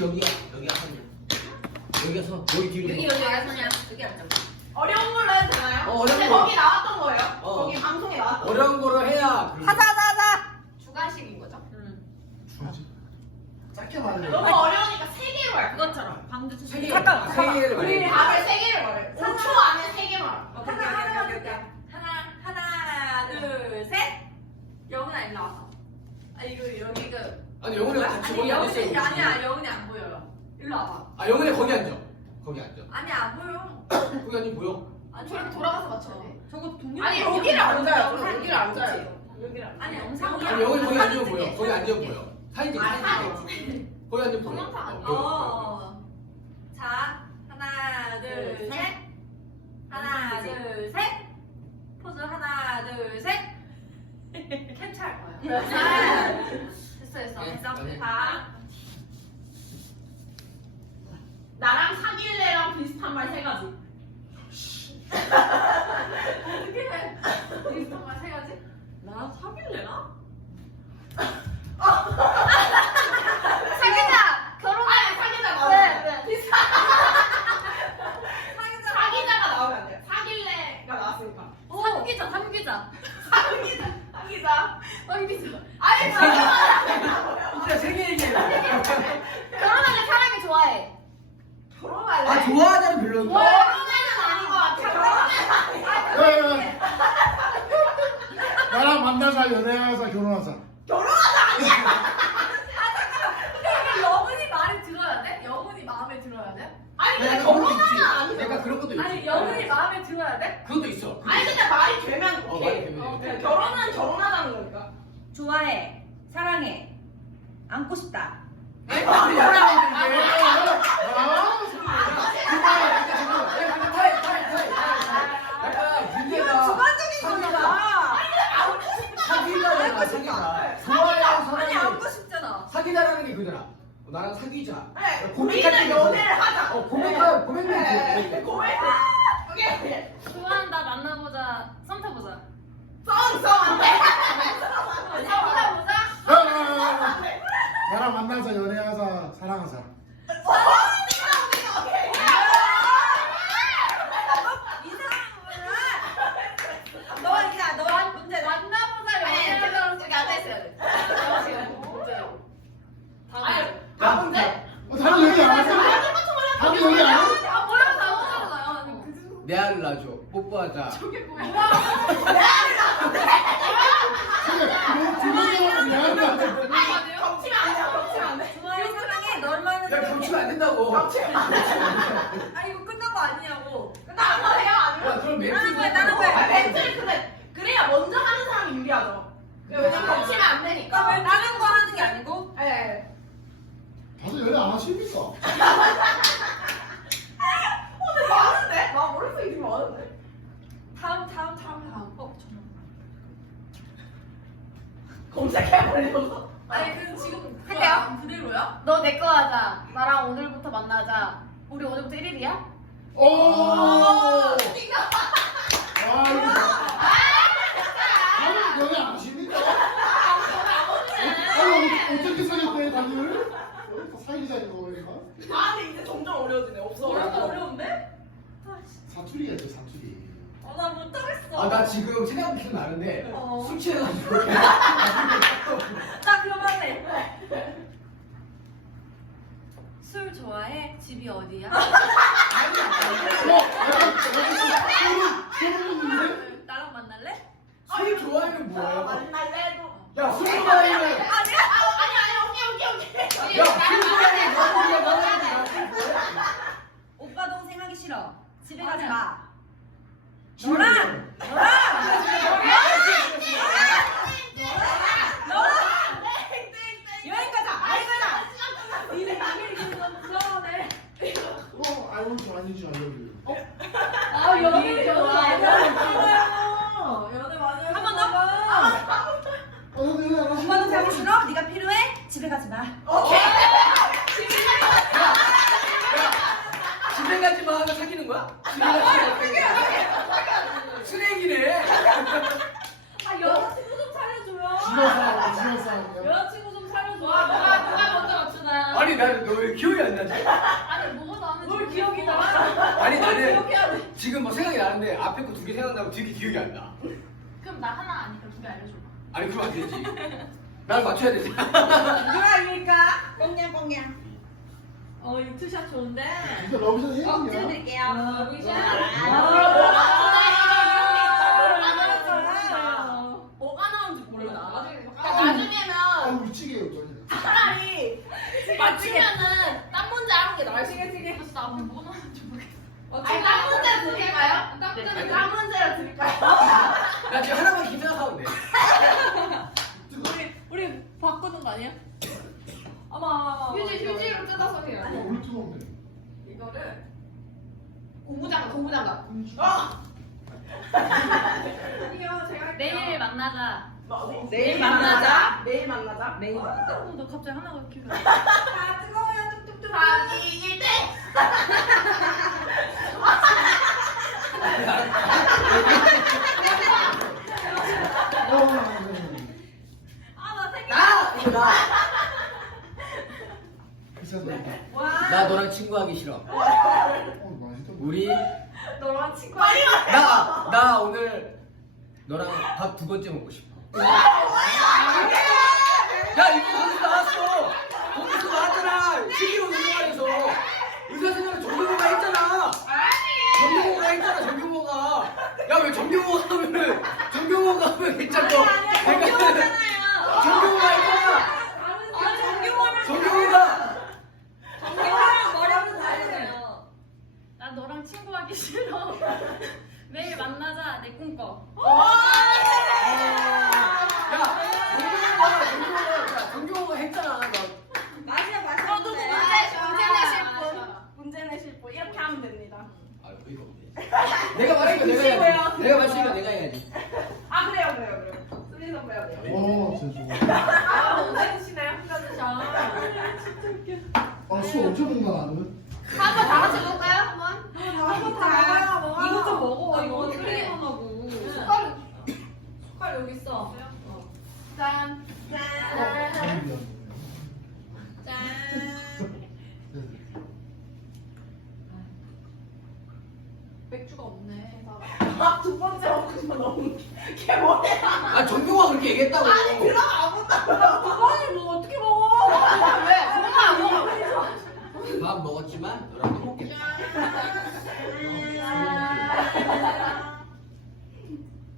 여기가 선이야. 여기가 선. 여기 뒤로. 여기가 선이야. 여기 앉아. 어려운 걸로 해도 되나요? 어려운 근데 거. 거기 나왔던 거예요? 거기 방송에 나왔던 거예요? 어려운 거로 해야. 하자. 주관식인 거죠? 짧게 말해. 너무 어려우니까 3개로 할게요. 그것처럼 방금 세 개. 잠깐. 세 개를 우리 말해. 답을 3개를 말해. 5초 안에 3개 말해. 하나, 둘, 셋. 영훈아 일로 와서. 아 이거 여기가. 아니 영훈이가 같이 거기 앉았어. 영훈이 아니야. 영훈이 안 보여요. 일로 와봐. 아 영훈이 거기 앉아. 거기 앉아. 아니 안 보여. 거기 앉으면 보여. 아니 저렇게 돌아가서 맞춰야 돼. 저거 동영. 아니 여기를 앉아요. 그럼 여기를 앉아요. 아니 영상이. 아니 영훈이 거기 앉으면 보여. 거기 앉으면 보여. 사진 찍어. 거기 앉으면 보여. 동영상 어. 자 하나 둘 셋. 하나 둘 셋. 포즈 하나 둘 셋. 캡처할 거야. 됐어. 네. 다. 나랑 사귈래랑 비슷한 말 3가지. 어떻게 해? 비슷한 말 세 가지? 나랑 사귈래나? 사귀자! 결혼해! 사귀자 나오면 왜? 비슷한 사귀자! 사귀자가 나오면 안 돼요. 사귈래가 나왔으니까. 사귀자! 사귀자. 아니, 진짜 세개 얘기해. 결혼하는 사람이 좋아해. 결혼할래? 아 좋아하자는 별로인데. 결혼해는 아닌 것 같아. 네. 나랑 만나자 연애하자 결혼하자. 영훈이 말을 들어야 돼? 영훈이 마음에 들어야 돼? 아니 근데 내가 그런 것도 결혼하면 있지. 안 돼. 내가 그런 것도 있지. 아니, 영훈이 마음에 들어야 돼? 그것도 있어. 아니 근데 말이 되면 말이 오케이. 되면 그냥 결혼은 결혼하자는 거니까. 좋아해, 사랑해, 안고 싶다. 약간 문제가 주관적인 거잖아. 사귀자잖아. 사귀자. 좋아하는 아니, 사람이 안고 싶잖아. 사귀자라는 게 그거잖아. 나랑 사귀자. 네, 고백할 우리는 때 연애를 하자. 고백면 네, 돼. 고백. 오케이. 좋아한다, 만나보자, 썸 타보자. 안 돼. 만나보자? 나랑 만나자 연애하자 사랑하자. 너 이제 너 문제 나. 만나보자, 다 문제? 다들 얘기 안 하세요? 다들 얘기 안 해? 아, 뭐야, 나오잖아요. 내 알을 놔줘. 뽀뽀하자. 저게 뭐야? 두 번째로 미안하다. 겹치면 안 돼. 좋아해, 사랑해, 널만은. 야 겹치면 안 된다고. 아, 이거 끝난 거 아니냐고. 나는 거예요? 아니면? 야 그럼 멘트 나는 거야. 멘트를 근데 그래야 먼저 하는 사람이 유리하죠. 왜냐면 겹치면 안 되니까. 왜 다른 거 하는 게 아니고? 네. 다들 연애 안 하십니까? 근데 많은데? 나 머릿속에 되게 많은데? 다음. 검색해버리면서. 아니, 그 지금 할게요. 그대로야? 너 내 거 하자. 나랑 오늘부터 만나자. 우리 오늘부터 1일이야? 오. 아 이거. 다들 연애 안 하십니까? 아니 어떻게 사귀었대 다들? 사귀자 이거 그러니까. 아니 이제 점점 어려워지네. 없어. 어려운데? 사투리겠죠 사투리. 나 못하겠어. 아나 지금 생각이 나는데 어. 술 취해가지고. 나 그럼 할래. 술 좋아해? 집이 어디야? 나랑 만날래? 술 좋아하면 뭐야? 만날래도. 야술 좋아하면. 아니 오케이. 야 술 좋아하면 너야. 오빠 동생 하기 싫어. 집에 가지 아니야. 마. 너랑. 여행 가자. 여행 가자. 불안해. I want you, I need you, I love you. 아, 연애 좋아해. 연애 많이 한 번 더. 나도 연애 안 오빠 하십니까? 동생 하기 싫어? 네가 필요해? 집에 가지 마. 집에 가지 마. 나 사귀는 거야? 집에 가지 마. 쓰레기네. 아, 여자친구 좀 차려줘요. 지원사. 여자친구 좀 차려줘. 누가 먼저 맞추나? 아니 나는 너 왜 기억이 안 나지? 아니 뭐가 나는 뭘 기억이 나? 아니 나는 기억해야 돼. 지금 뭐 생각이 나는데 앞에 거 두 개 생각나고 뒤에 기억이 안 나. 그럼 나 하나 아니까 두 개 알려줘. 아니 그럼 안 되지. 나를 맞춰야 되지. 누가 이길까? 뽕냥 뽕냥. 이 투샷 좋은데. 진짜 러브샷 해야 되냐? 드릴게요. 뭐가 나온지 모르겠다. 나중에는 아 미치게 이거. 차라리 맞추면은 딴 문제 하는 게 나을 수 있어. 진짜 앞에 뭐 나오는지 모르겠어. 아니 딴 문제 드릴까요? 문제. 딴 문제를 드릴까요? 나 지금 하나만 긴 생각하면 돼. 우리 바꾸는 거 아니야? 휴지로 뜯어서 해요. 우리 뜨거운데. 이거를 고무장갑. 이거 제가 내일 만나자. 내일 만나자. 내일 만나자. 내일 만나자. 너 갑자기 하나가 기억이 안 나. 아 뜨거워요 뚝뚝뚝. 자기 이길 때. 아나 생일. 이거 나. 비싸다. 나 너랑 친구하기 싫어. 맛있다. 우리 너랑 친구. 나 오늘 너랑 밥 두 번째 먹고 싶어. 야 이거 거기서 나왔어. 거기서 나왔잖아. 신기로 운동화에서 의사생활 정규모가 했잖아. 정규모가 했잖아. 정규모가. 야 왜 정규모가 하면 정규모가 하면 괜찮고. 정규모잖아요. 정규모가 했잖아. 정규모를. 정규모가. 정규모랑 머리는 다르네요. 나 너랑 친구하기 싫어. 내일 만나자. 내 꿈꿔. 정규모가 했잖아. 맞아. 저도 문제 내실 분 이렇게 하면 됩니다. 아 이거 없네. 내가 말하니까 내가 해야지. 내가 말했으니까 내가 해야지. 아 그래요. 순위선 해야 돼요. 진짜 좋아. 아 언제 드시나요? 아술 엄청 먹나 나는. 한번 다 같이 먹을까요? 한번? 한번 다 먹어. 이것도 먹어. 이거 이거 끓이게 하고. 숟갈 여기 있어. 짠. 맥주가 없네. 두 번째 먹고 싶어 너무 걔 뭐야? 아 정규모가 그렇게 얘기했다고. 그럼 아무것도 뭐 어떻게 먹어? 왜? 누가 안 먹어? 밥 먹었지만 너랑 또 먹겠다.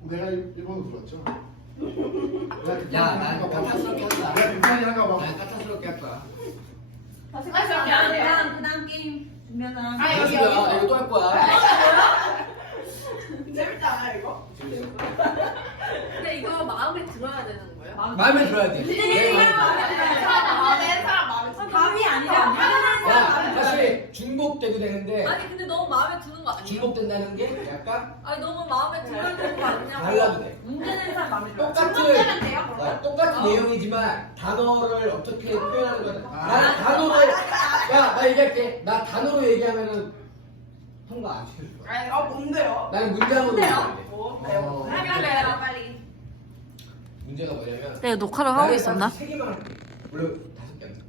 내가 일본어 들었죠. 야, 난 까탈스럽게 한다. 내가 괜찮이 한가 봐. 난 까탈스럽게 할 거야. 생각하지 않아요. 그다음 게임 준비하자. 아, 여기, 야, 여기. 이거 또 할 거야. 재밌지 않아요 이거? 근데 이거 마음에 들어야 되는 거예요? 마음에 들어야 돼. 내 마음에 사람 마음에 들어. 감이 아니라 들어. 야, 사실 중복돼도 되는데 아니 근데 너무 마음에 드는 거 아니에요? 중복된다는 게 약간 아니 너무 마음에 들어야 되는 거 아니냐고. 달라도 돼. 문제 내는 사람 마음에 들어. 중복되면 돼요, 그러면? 똑같은 내용이지만 단어를 어떻게 표현하는 거야. 나는 단어로 나 얘기할게. 나 단어로 얘기하면은 통과 안 시켜줄 거야. 아 뭔데요? 나는 문장으로 얘기하면 돼. 뭔데요? 해볼래요 빨리. 문제가 뭐냐면 네 녹화를 하고 있었나? 세 개만 할게. 물론